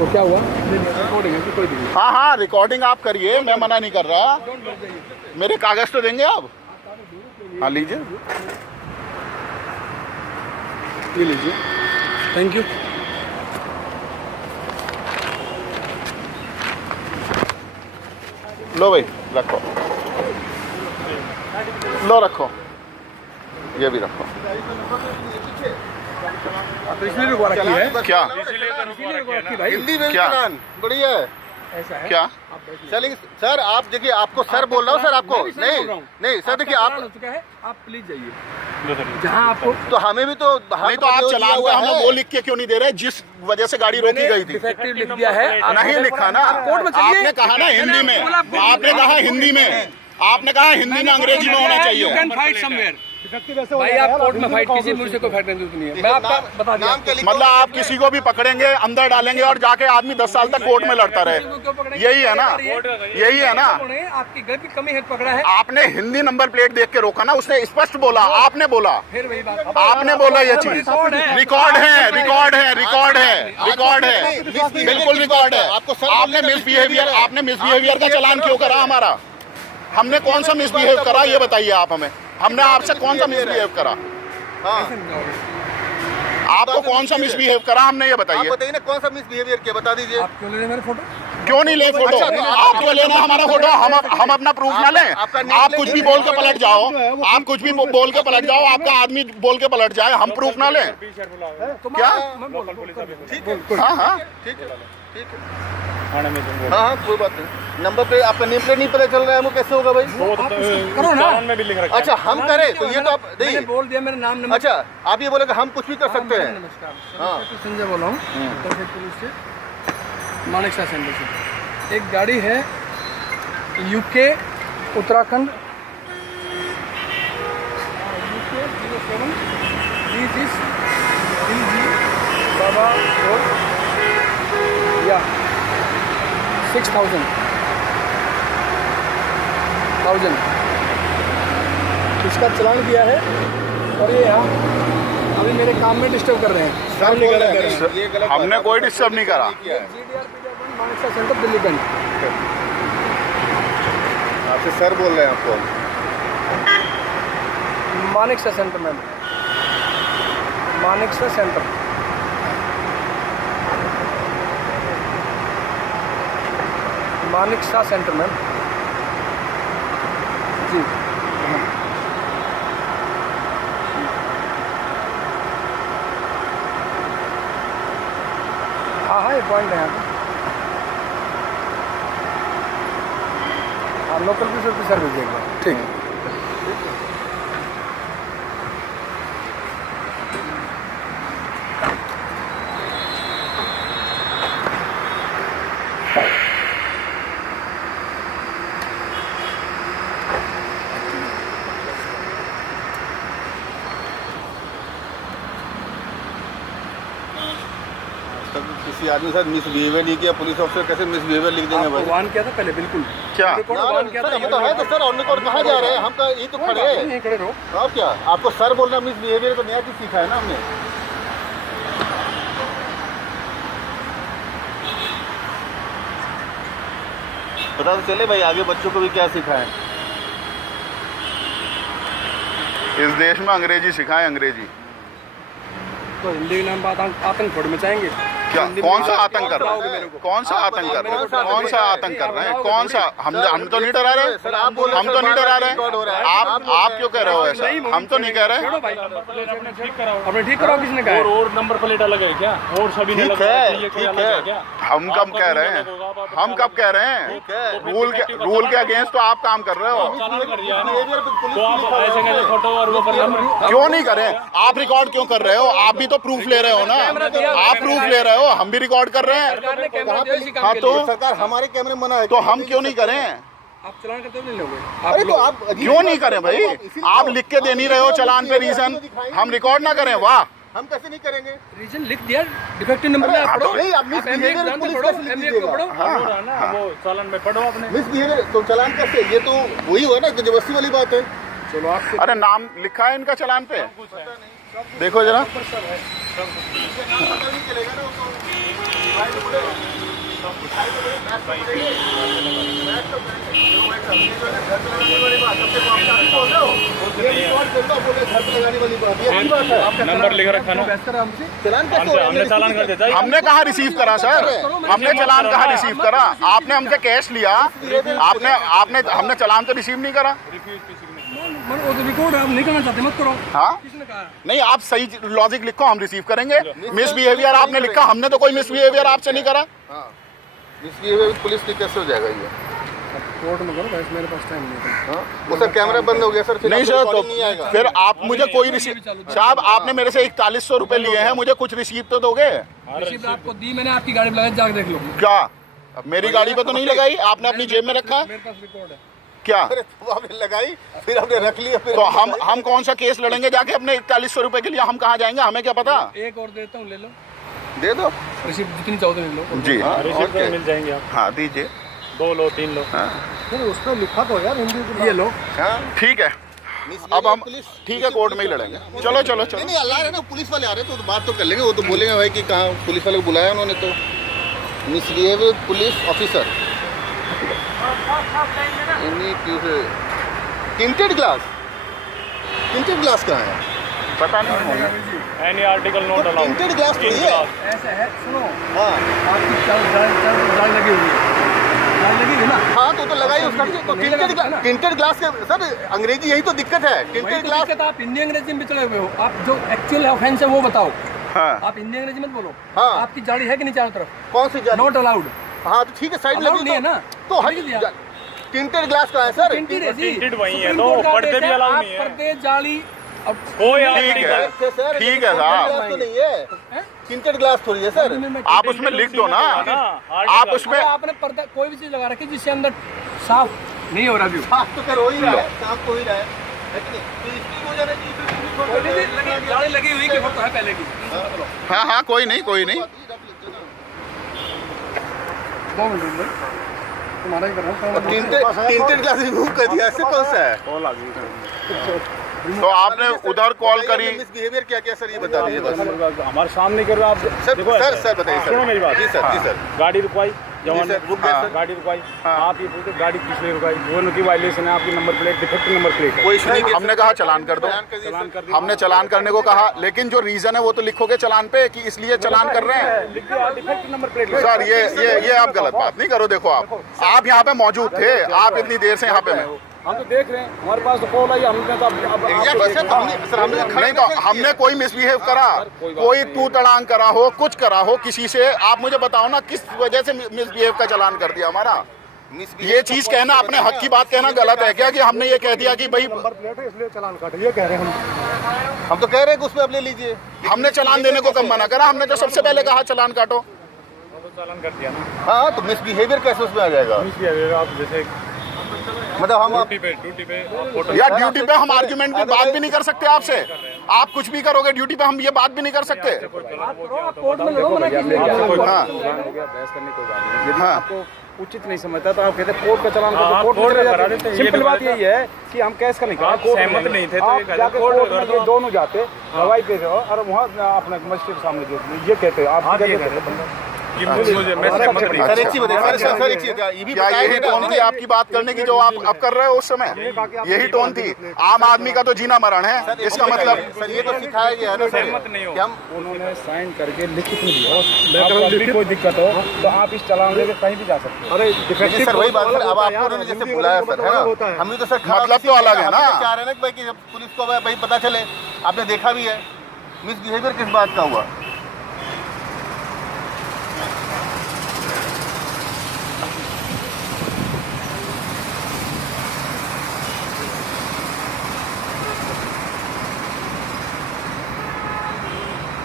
तो क्या हुआ? रिकॉर्डिंग है, कोई दिक्कत हाँ हाँ रिकॉर्डिंग आप करिए, मैं मना नहीं कर रहा। मेरे कागज तो देंगे आप? हाँ लीजिए। ये लीजिए, थैंक यू। लो भाई रखो, लो रखो, ये भी रखो। तो इसलिए रिकॉर्ड रखी है क्या हिंदी में क्या? बढ़िया है। ऐसा है क्या चलिए सर, आप देखिए, आपको सर बोल रहा हूँ सर, आपको नहीं सर, देखिए आप आप प्लीज जाइए जहाँ आपको। तो हमें भी तो नहीं तो आप चलान पे हमें वो लिख के क्यों नहीं दे रहे जिस वजह से गाड़ी रोकी गई थी? डिफेक्टिव लिख दिया है। नहीं लिखा ना, कोर्ट में चलिए। आपने कहा ना हिंदी में, आपने कहा हिंदी में, आपने कहा हिंदी में अंग्रेजी में होना चाहिए। भाई आप कोर्ट में फाइट कीजिए, मुझे कोई फाइट नहीं है। मैं आपका बता दिया। मतलब आप किसी को भी पकड़ेंगे, अंदर डालेंगे और जाके आदमी 10 साल तक कोर्ट में लड़ता रहे, यही है ना? यही है ना? आपकी गलती कमी है, पकड़ा है। आपने हिंदी नंबर प्लेट देख के रोका ना, उसने स्पष्ट बोला, आपने बोला, फिर वही बात, आपने बोला ये चीज रिकॉर्ड है, रिकॉर्ड है, रिकॉर्ड है, रिकॉर्ड है, रिकॉर्ड है, बिल्कुल रिकॉर्ड है। आपने मिसबिहेवियर का चालान क्यों करा हमारा? हमने कौन सा मिसबिहेव करा ये बताइए आप हमें। हमने आपसे कौन सा मिसबिहेव करा? हाँ, आपको कौन सा मिसबिहेव करा हमने ये आप बताइए। बताइए ना कौन सा मिसबिहेवियर किया, बता दीजिए। आप क्यों ले रहे मेरे फोटो? क्यों नहीं ले फोटो? आप क्यों लेना हमारा फोटो? हम अपना प्रूफ ना लें? आप कुछ भी बोल के पलट जाओ, आप कुछ भी बोल के पलट जाओ, आपका आदमी बोल के पलट जाए, हम प्रूफ ना लें? क्या? हाँ हाँ ठीक है, ठीक है, हाँ हाँ कोई बात नहीं। नंबर पे आपका नेम प्लेट नहीं पता चल रहा है, वो कैसे होगा भाई? करो ना। अच्छा हम करें तो ये तो आप मैंने नहीं बोल दिया मेरा नाम नंबर। अच्छा आप ये बोले कि हम कुछ भी कर सकते हैं। नमस्कार, हाँ। संजय बोल रहा हूँ ट्रैफिक पुलिस से, मानेकशॉ सेंटर से। एक गाड़ी है यूके उत्तराखंड यूके 07 बाबा रोड या 6000 इसका चलान किया है और ये यहाँ अभी मेरे काम में डिस्टर्ब कर रहे हैं। सर बोल रहे हैं, ये गलत बात हमने है। कोई डिस्टर्ब नहीं करा। Manekshaw centre Delhi bank. आपसे सर बोल रहे हैं आपको। Manekshaw centre ma'am, Manekshaw centre. Manekshaw centre ma'am ji. हाँ हाँ ये पॉइंट है यहाँ पे। हाँ लोकल पुलिस ऑफिसर भेजिएगा। ठीक है। किसी आदमी के साथ मिसबिहेवियर नहीं किया, पुलिस ऑफिसर कैसे मिसबिहेवियर लिख देंगे भाई? वार्न किया था पहले, बिल्कुल क्या? वार्न किया था। सर तो है तो सर ऑन रिकॉर्ड कहाँ जा रहे हैं? हम ये तो खड़े हैं। यहीं खड़े रहो। और क्या आपको सर बोलना मिसबिहेवियर तो नया चीज सीखा है ना हमने। पता तो चले भाई आगे बच्चों को भी क्या सिखाएं। इस देश में अंग्रेजी सिखाएं, अंग्रेजी। तो हिंदी के नाम पर आतंक थोड़ी मचाएंगे। क्या? हिंदी कौन में सा आप आतंक क्या कर रहे बताओगे मेरे हैं? को? कौन सा आतंक कर रहे हैं? कौन सा आतंक कर रहे हैं? कौन सा? हम तो नहीं डरा रहे। सर आप बोल हम तो नहीं डरा रहे। आप क्यों कह रहे हो ऐसा? हम तो नहीं कह रहे। छोड़ो भाई, अपने ठीक करो। किसने कहा? और नंबर प्लेट अलग है क्या? और सभी ने ठीक लगा है, रखी ये कोई ठीक अलग है है। क्या? हम कब कह रहे हैं? हम कब कह रहे हैं? रूल के अगेंस्ट तो आप काम कर रहे हो। चालान कर दिया है ना, बिहेवियर तो आप ऐसे कैसे फोटो और वो कर रहे हो? क्यों नहीं करें? आप रिकॉर्ड क्यों कर रहे हो? आप भी तो प्रूफ ले रहे हो ना। आप प्रूफ ले रहे हो, हम भी रिकॉर्ड कर रहे हैं। सरकार ने कैमरा दिया इसी काम हाँ के तो लिए। सरकार हमारे कैमरे मना है तो हम क्यों नहीं करें? आप चलान करते हो नहीं लोगे? अरे तो आप क्यों नहीं करें भाई? आप लिख के दे नहीं रहे हो चालान पे रीजन, हम रिकॉर्ड ना करें? वाह, हम कैसे नहीं करेंगे? रीजन लिख दिया, डिफेक्टिव नंबर में आप पढ़ो। नहीं, आप आप MBA misbehavior एग्जाम से पुलिस पढ़ो, कैसे लिख MBA को दीजिएगा? पढ़ो। वो रहा ना, वो चालान में पढ़ो आपने। मिसबिहेवियर तो चालान कैसे? ये तो वही हुआ ना, जबरदस्ती वाली बात है। चलो आपसे अरे नाम लिखा है इनका चालान पे, देखो जरा। नहीं चलेगा ना वो तो। नंबर लिख रखा ना हमने चालान कर देता है हमने कहाँ रिसीव करा सर, हमने चालान कहाँ रिसीव करा? आपने हमसे कैश लिया, हमने चालान तो रिसीव नहीं करा। रिकॉर्ड आप नहीं करना चाहते मत करो। हाँ किसने कहा? नहीं, आप सही लॉजिक लिखो, हम रिसीव करेंगे। मिसबिहेवियर आपने लिखा, हमने तो कोई मिसबिहेवियर आपसे नहीं करा। मिसबिहेवियर पुलिस की कैसे हो जाएगा ये? कोर्ट में करो बस, मेरे पास टाइम नहीं है। वो सर कैमरा बंद हो गया सर, फिर नहीं आपको सर, recording तो नहीं आएगा। फिर आप मुझे कोई रिसीव, साहब आपने मेरे से 4100 रुपए लिए हैं, मुझे कुछ रिसीव तो दोगे? रिसीप्ट आपको दी मैंने, आपकी गाड़ी में लगाई, जाके देख लो। क्या अब मेरी गाड़ी पे तो नहीं लगाई, आपने अपनी जेब में रखा? मेरे पास रिकॉर्ड है। क्या अरे तो आपने लगाई, फिर आपने रख लिया, फिर तो हम कौन सा केस लड़ेंगे जाके अपने 4100 रुपए के लिए? हम कहाँ जाएंगे, हमें क्या पता? एक और देता हूँ, ले लो दे दो रिसीप्ट, जितनी चाहो तो ले लो। जी रिसीप्ट तो मिल जाएंगे आप। हाँ दीजिए। 2 लो 3 लो। उस पर लिखा तो यार हिंदी में। ये लो। हाँ ठीक है, अब हम ठीक है कोर्ट में ही लड़ेंगे। चलो चलो चलो। नहीं अल्लाह है ना, पुलिस वाले आ रहे तो बात तो कर लेंगे, वो तो बोलेंगे भाई कि कहाँ पुलिस वाले को बुलाया उन्होंने, तो misbehaviour police officer tinted glass, tinted glass कहाँ है? पता नहीं, any article note allowed. Tinted glass थोड़ी है। ऐसा है, सुनो, हाँ आपकी जाल लगी हुई है, जाल लगी है ना? हाँ तो लगाई उसका, तो टिंटेड ग्लास के सर अंग्रेजी यही तो दिक्कत है। वही टिंटेड तो ग्लास दिक्कत, आप हिंदी अंग्रेजी में चले हुए हो। आप जो एक्चुअल ऑफेंस है वो बताओ। हाँ आप हिंदी अंग्रेजी मत बोलो। हाँ। आपकी जाली है कि नहीं चारों तरफ? कौन सी जाली? Not allowed. हाँ तो ठीक है, साइड Allowed लगी नहीं है ना? तो हट दिया। टिंटेड ग्लास कहाँ है सर? Tinted है जी। Tinted वही है, सुप्रीम तो कोर्ट का पर्दे आदेश भी है, allowed आप नहीं है। पर्दे जाली अब कोई ठीक है, सर ठीक है ग्लास साहब, तो नहीं है, टिंटेड ग्लास थोड़ी है सर। आप उसमें लिख दो ना, आप उसमें अरे आपने पर्दा कोई भी चीज लगा रखी जिससे अंदर साफ नहीं हो रहा व्यू। साफ तो कर हो ही रहा है, साफ हो ही रहा है, लेकिन तो इसकी हो जाना चाहिए, फिर पुलिस वाले जाली लगी हुई की फोटो है पहले की। हाँ हाँ कोई नहीं कोई नहीं। 2 मिनट में तुम्हारा ही कर रहा हूँ। टिंटेड ग्लास रिमूव कर दिया, ऐसे कौन सा है? तो आपने उधर कॉल करी? मिसबिहेवियर क्या क्या सर ये बता दीजिए बस। हमारे सामने कर रहे हो आप। सर देखो सर सर बताइए सर। सुनो मेरी बात। जी सर, जी सर। गाड़ी रुकवाई जवान जी ने, सर, रुक गए सर। गाड़ी रुकवाई, आप ये बोलते गाड़ी किस लिए रुकाई? वो उनकी वायलेशन है, आपकी number plate defective number plate है। कोई इशू नहीं, हमने कहा चालान कर दो, चालान कर दिया। हमने चालान करने को कहा, लेकिन जो रीजन है वो तो लिखोगे चालान पे कि इसलिए चालान कर रहे हैं। लिख दिया डिफेक्टिव नंबर प्लेट। सर ये आप गलत बात नहीं करो। देखो आप यहाँ पे मौजूद थे, आप इतनी देर से यहाँ पे मैं हम तो देख रहे हैं, हमारे पास तो कॉल आई, हमने तो एग्जैक्टली सर, हमने नहीं तो हमने कोई मिसबिहेव करा, कोई तू तड़ांग करा हो, कुछ करा हो किसी से, आप मुझे बताओ ना किस वजह से मिसबिहेव का चालान कर दिया हमारा? ये चीज कहना, अपने हक की बात कहना गलत है क्या कि हमने ये कह दिया कि भाई इसलिए चालान काट लिया कह रहे हैं हम तो कह रहे हैं कि उसमें आप ले लीजिए। हमने चालान देने को कब मना करा? हमने तो सबसे पहले कहा चालान काटो। चालान कर दिया ना। हाँ तो मिसबिहेवियर कैसे उसमें आ जाएगा? आप जैसे मतलब हम ड्यूटी पे फोटो यार ड्यूटी पे हम आर्ग्यूमेंट की बात भी नहीं कर सकते आपसे। आप कुछ भी करोगे ड्यूटी पे, हम ये बात भी नहीं कर सकते। कोर्ट में लड़ो, मना किसने किया? हाँ बहस करने कोई बात नहीं। यदि हाँ। आपको उचित नहीं समझता तो आप कहते कोर्ट का चालान हाँ, कोर्ट कोर्ट में में करा करा देते देते। सिंपल ये बात तो यही है कि हम कैस का नहीं करा, आप कोर्ट में सहमत नहीं नहीं थे तो आप ये कहते जाके कोर्ट कोर्ट में में कर दो। दोनों जाते हवाई पे से और वहाँ अपना मजिस्ट्रेट सामने जो ये कहते हैं आप ये ये कहते कहते हैं। कि मुझे मैं सहमत नहीं। सर एक चीज बताइए सर, सर एक चीज ये भी क्या बताया यही गया टोन थी आपकी बात करने की जो आप अब कर रहे हो? उस समय यही टोन थी। आम आदमी का तो जीना मरण है, इसका मतलब सर ये तो सिखाया गया है ना सर, सहमत नहीं हो। कि हम उन्होंने साइन करके लिखित में दिया। आपको अभी कोई दिक्कत हो तो आप इस चालान लेके कहीं भी जा सकते हो। अरे लेकिन सर वही बात सर, अब आपको उन्होंने जैसे बुलाया सर, है ना, हम भी तो सर मतलब तो अलग है ना। चाह रहे हैं ना कि भाई कि जब पुलिस को भाई पता चले, आपने देखा भी है मिसबिहेवियर किस बात का हुआ।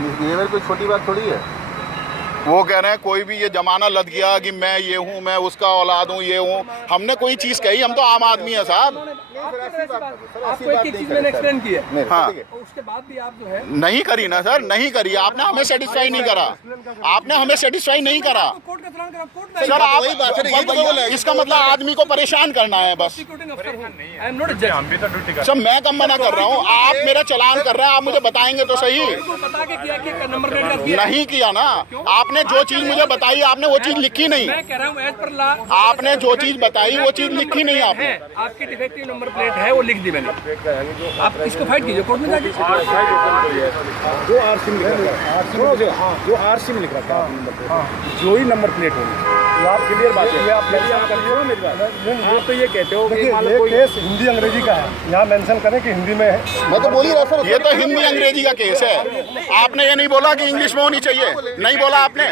मिसबिहेवियर कोई छोटी बात थोड़ी है। वो कह रहे हैं कोई भी ये जमाना लद गया कि मैं ये हूँ, मैं उसका औलाद हूँ, ये हूँ। हमने कोई चीज़ कही? हम तो आम आदमी है साहब। आपको एक चीज मैंने एक्सप्लेन की है, हाँ और उसके बाद भी आप जो है नहीं करी ना सर, नहीं करी। आपने हमें सेटिस्फाई नहीं करा, आपने हमें सेटिस्फाई नहीं करा। कोर्ट का चालान सर आप वही बात है ना, यही तो बोला है। इसका मतलब आदमी को परेशान करना है बस। आई एम नॉट जज। हम भी तो ड्यूटी कर सर मैं कब मना कर रहा हूँ, आप मेरा चालान कर रहे हैं, आप मुझे बताएंगे तो सही। बता के किया कि नंबर प्लेट का किया। नहीं किया ना, आपने जो चीज मुझे बताई आपने वो चीज लिखी नहीं। मैं कह रहा हूँ एज पर ला आपने जो चीज बताई वो चीज लिखी नहीं आपने। आपकी डिफेक्टिव नंबर प्लेट है, वो लिख दी मैंने। आप इसको फाइट कीजिए कोर्ट में जाके। जो आरसी में लिख रखा है, जो आरसी में लिख रखा है नंबर प्लेट, जो ही नंबर प्लेट होगी, तो आप क्लियर बात है। आप कर रहे हो मेरी बात। आप तो ये कहते हो कि केस हिंदी अंग्रेजी का है, यहाँ मेंशन करें कि हिंदी में है। मैं तो बोल ही रहा सर। ये तो हिंदी अंग्रेजी का केस है। आपने ये नहीं बोला कि इंग्लिश में होनी चाहिए, नहीं बोला आपने।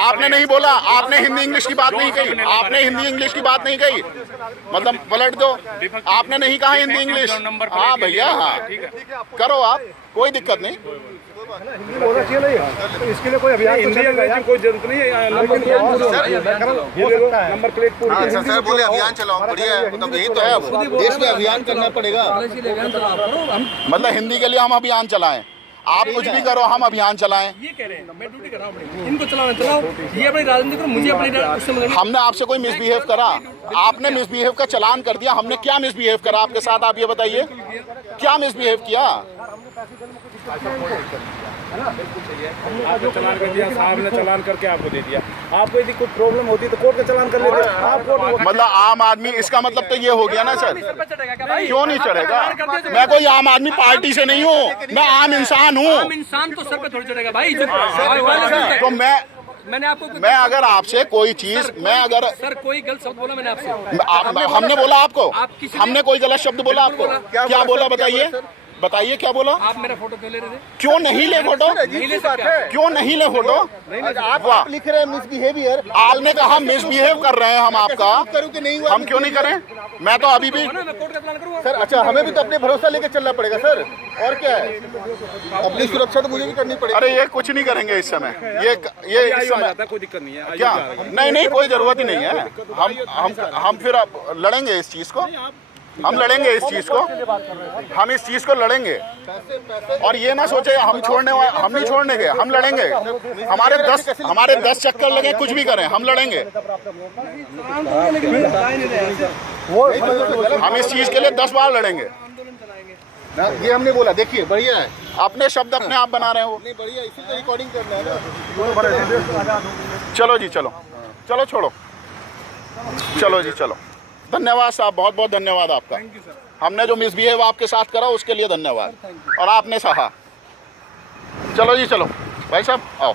आपने नहीं बोला, आपने हिंदी इंग्लिश की बात नहीं कही, आपने हिंदी इंग्लिश की बात नहीं कही, मतलब पलट दो। आपने नहीं कहा हिंदी इंग्लिश। हाँ भैया, हाँ करो आप, कोई दिक्कत नहीं। हिंदी होना चाहिए नहीं, तो इसके लिए कोई अभियान हिंदी अंग्रेजी कोई जरूरत नहीं है। नंबर प्लेट पूरी हाँ सर, सर बोले अभियान चलाओ, बढ़िया है, मतलब यही तो है। अब देश में अभियान करना पड़ेगा। मतलब हिंदी के लिए हम अभियान चलाएं, आप कुछ भी करो, हम अभियान चलाएं। ये कह रहे हैं मैं ड्यूटी कर रहा हूँ अपनी। इनको चलाओ, ये अपनी राजनीति करो, मुझे अपनी उससे मतलब हमने आपसे कोई मिसबिहेव करा? आपने मिसबिहेव का चालान कर दिया, हमने क्या मिसबिहेव करा आपके साथ, आप ये बताइए, क्या मिसबिहेव किया? आपने चलान कर दिया, साहब ने चलान करके आपको दे दिया। आपको यदि कोई प्रॉब्लम होती तो कोर्ट का चलान कर लेते आप। कोर्ट मतलब आम आदमी, इसका मतलब तो ये हो गया ना सर। क्यों नहीं चढ़ेगा? मैं कोई आम आदमी पार्टी से नहीं हूँ, मैं आम इंसान हूँ। आम इंसान तो सर पे थोड़ी चढ़ेगा भाई। तो मैंने आपको मैं अगर आपसे कोई चीज, मैं अगर सर कोई गलत शब्द बोला मैंने आपसे? हमने बोला आपको, आप किसी ने- हमने कोई गलत शब्द बोला आपको? क्या बोला बताइए, बताइए क्या बोला? आप मेरा फोटो क्यों ले रहे थे? क्यों नहीं ले फोटो? नहीं ले सकते। क्यों नहीं ले फोटो? आप लिख रहे हैं मिसबिहेवियर। आपने कहा मिसबिहेव कर रहे हैं हम आपका, करूँ कि नहीं हुआ? हम क्यों नहीं करें? मैं तो अभी भी मैं कोर्ट का प्लान करूंगा सर अच्छा, हमें भी तो अपने भरोसा लेके चलना पड़ेगा सर, और क्या है, अपनी सुरक्षा तो मुझे भी करनी पड़ेगी। अरे ये कुछ नहीं करेंगे इस समय, ये इस समय कोई दिक्कत नहीं है। क्या? नहीं कोई जरूरत ही नहीं है। हम फिर अब लड़ेंगे इस चीज को, हम लड़ेंगे इस चीज को, हम इस चीज को लड़ेंगे। और ये ना सोचे हम नहीं छोड़ने के, हम लड़ेंगे। हमारे 10 चक्कर लगे, कुछ भी करें, हम लड़ेंगे। हम इस चीज के लिए 10 बार लड़ेंगे। ये हमने बोला, देखिए बढ़िया है, अपने शब्द अपने आप बना रहे हो। नहीं बढ़िया, इसी तो रिकॉर्डिंग करना है ना। चलो जी, चलो छोड़ो, चलो जी, चलो। धन्यवाद साहब, बहुत बहुत धन्यवाद आपका। हमने जो मिसबिहेव आपके साथ करा उसके लिए धन्यवाद, और आपने सहा। चलो जी, चलो भाई साहब आओ।